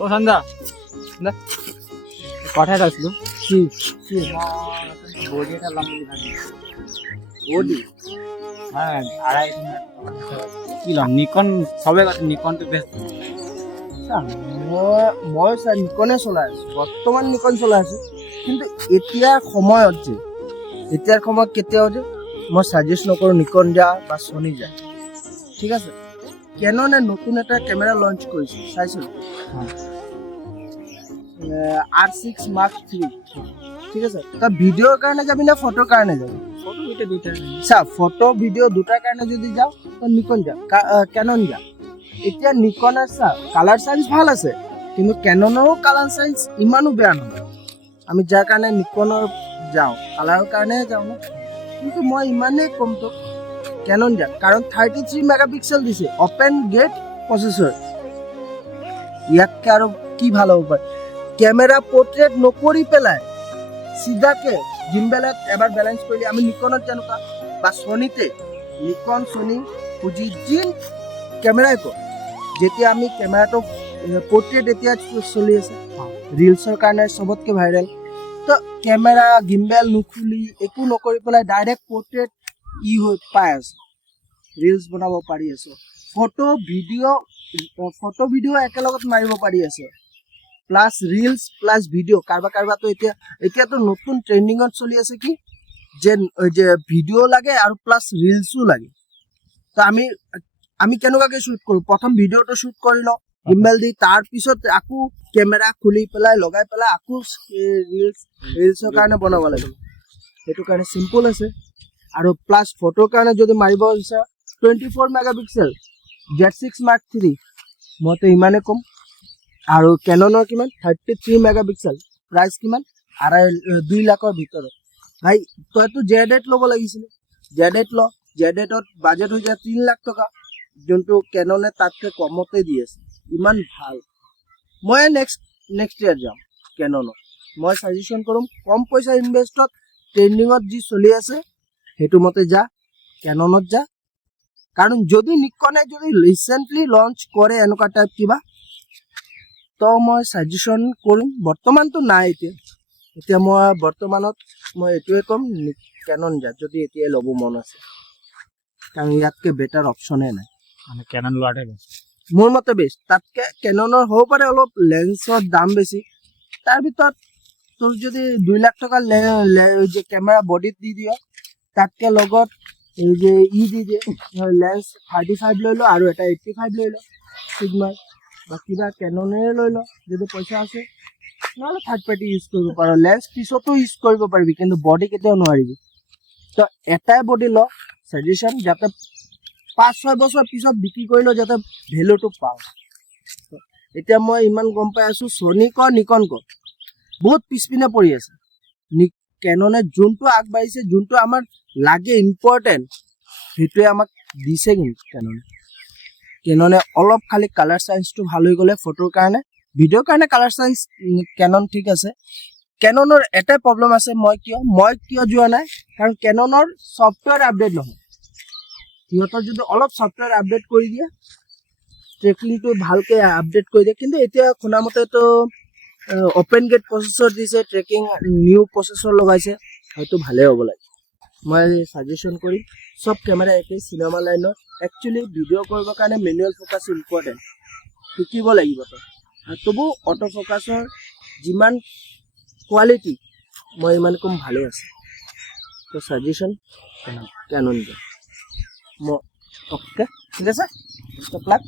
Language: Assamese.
ও সন্ধ্যা কথাটা আসলো কি বডি এটা লম্বা ভাবি বডি হ্যাঁ 2.5 কি লম নিকন সবে নিকন তো বেস্ট মই স্যার নিকনে চলাই আছো বৰ্তমান নিকন চলাই আছো কিন্তু এতিয়াৰ সময়ত কেতিয়াও যে মই সাজেষ্ট নকৰো নিকন যা বা সনি যা ঠিক আছে কেননে নতুন এটা কেমেৰা লঞ্চ কৰিছে চাইছো R6 Mark III ঠিক আছে তা ভিডিওৰ কাৰণে যাবি না ফটোৰ কাৰণে যাবি ফটো এটা দুইটা চা ফটো ভিডিও দুটাৰ কাৰণে যদি যাও তো নিকন যা কেনন যা এতিয়া নিকনৰ চা কালাৰ সাইন্স ভাল আছে কিন্তু কেননৰো কালাৰ সাইন্স ইমানো বেয়া নহয় আমি যাৰ কাৰণে নিকনৰ যাওঁ কালাৰৰ কাৰণে যাওঁ ন কিন্তু মই ইমানেই কমতো কেনন যা কাৰণ 33 মেগাপিক্সেল দিছে অপেন গেট প্ৰচেছৰ ইয়াতকে আৰু কি ভাল হ'ব পাৰে কেমেৰা পোৰ্ট্ৰেট নকৰি পেলাই সিধাকে জিম্বেলত এবাৰ বেলেন্স কৰিলে আমি নিকনত যেনেকুৱা বা সনিতে নিকন সনি ফুজি জিন কেমেৰাই কয় যেতিয়া আমি কেমেৰাটো পোৰ্ট্ৰেট এতিয়া চলি আছে ৰিলছৰ কাৰণে চবতকে ভাইৰেল তো কেমেৰা গিম্বেল নুখুলি একো নকৰি পেলাই ডাইৰেক্ট পোৰ্ট্ৰেট হৈ পাই আছে ৰিলছ বনাব পাৰি আছে ফটো ভিডিঅ' একেলগত মাৰিব পাৰি আছে প্লাছ ৰিলছ প্লাছ ভিডিঅ' কাৰোবাতো এতিয়াতো নতুন ট্ৰেণ্ডিঙত চলি আছে কি যে ভিডিঅ' লাগে আৰু প্লাছ ৰিলছো লাগে তো আমি কেনেকুৱাকে শ্বুট কৰো প্ৰথম ভিডিঅ'টো শ্বুট কৰি লওঁ গিম্বেল দি তাৰ পিছত আকৌ কেমেৰা খুলি পেলাই লগাই পেলাই আকৌ ৰিলছৰ কাৰণে বনাব লাগে সেইটো কাৰণে চিম্পল আছে আৰু প্লাছ ফটোৰ কাৰণে যদি মাৰিব বিচাৰা 24 মেগাপিক্সেল Z6 Mark III মইতো ইমানে কম আৰু কেননৰ কিমান 33 মেগাপিক্সেল প্ৰাইচ কিমান 2 লাখৰ ভিতৰত ভাই তইতো Z8 ল'ব লাগিছিলে Z8 ল Z8ত বাজেট হৈ যায় 3 লাখ টকা যোনটো কেননে তাতকে কমতে দি আছে ইমান ভাল মই নেক্সট ইয়াৰ যাম কেননত মই সাজেশন কৰিম কম পইচা ইনভেষ্টত ট্ৰেন্ডিঙত যি চলি আছে সেইটো মতে যা কেননত যা কাৰণ যদি নিকনে যদি ৰিসেন্টলি লঞ্চ কৰে এনেকুৱা টাইপ কিবা তো মই সাজেশন কৰিম বৰ্তমানতো নাই এতিয়া মই বৰ্তমানত মই এইটোৱে কম কেনন যা যদি এতিয়া ল'ব মন আছে কাৰণ ইয়াতকে বেটাৰ অপচনে নাই মানে ক্যানন লোৱাটাই বেষ্ট মোৰ মতে বেষ্ট তাতকে কেননৰ হ'ব পাৰে অলপ লেন্সৰ দাম বেছি তাৰ ভিতৰত তোৰ যদি 2 লাখ টকা যে কেমেৰা বডিত দি দিয় তাতকে লগত এই যে দি দিয়ে লেন্স 35 লৈ ল আৰু এটা 85 লৈ ল সিগমাৰ বা কিবা কেননেৰে লৈ ল যদি পইচা আছে নহ'লে থাৰ্ড পাৰ্টি ইউজ কৰিব পাৰ লেন্স পিছতো ইউজ কৰিব পাৰিবি কিন্তু বডি কেতিয়াও নোৱাৰিবি তো এটাই বডি ল সাজেশন যাতে 5-6 বছৰ পিছত বিক্ৰী কৰিলে যাতে ভেলুটো পাওঁ এতিয়া মই ইমান গম পাই আছো সনি ক নিকন ক বহুত পিছপিনে পৰি আছে কেননে যোনটো আগবাঢ়িছে যোনটো আমাৰ লাগে ইম্পৰ্টেণ্ট সেইটোৱে আমাক দিছে কিন্তু কেননে অলপ খালি কালাৰ সাইন্সটো ভাল হৈ গ'লে ফটোৰ কাৰণে ভিডিঅ'ৰ কাৰণে কালাৰ সাইন্স কেনন ঠিক আছে কেননৰ এটা প্ৰব্লেম আছে মই কিয় যোৱা নাই কাৰণ কেননৰ সফটৱেৰ আপডেট নহয় সিহঁতৰ যদি অলপ সফটৱেৰ আপডেট কৰি দিয়ে ট্ৰেকিংটো ভালকে আপডেট কৰি দিয়ে কিন্তু এতিয়া শুনা মতেতো ওপেন গেট প্ৰচেছৰ দিছে ট্ৰেকিং নিউ প্ৰচেছৰ লগাইছে হয়তো ভালে হ'ব লাগে মই সাজেশন কৰিম সব কেমেৰা একে চিনেমা লাইনৰ একচুৱেলি ভিডিঅ' কৰিবৰ কাৰণে মেনুৱেল ফ'কাছ ইম্পৰ্টেণ্ট শিকিব লাগিব আৰু তবু অটো ফ'কাছৰ যিমান কোৱালিটি মই ইমান কম ভালে আছে তো সাজেশন কেনন মই অ'কে ঠিক আছে বেষ্ট অফ লাক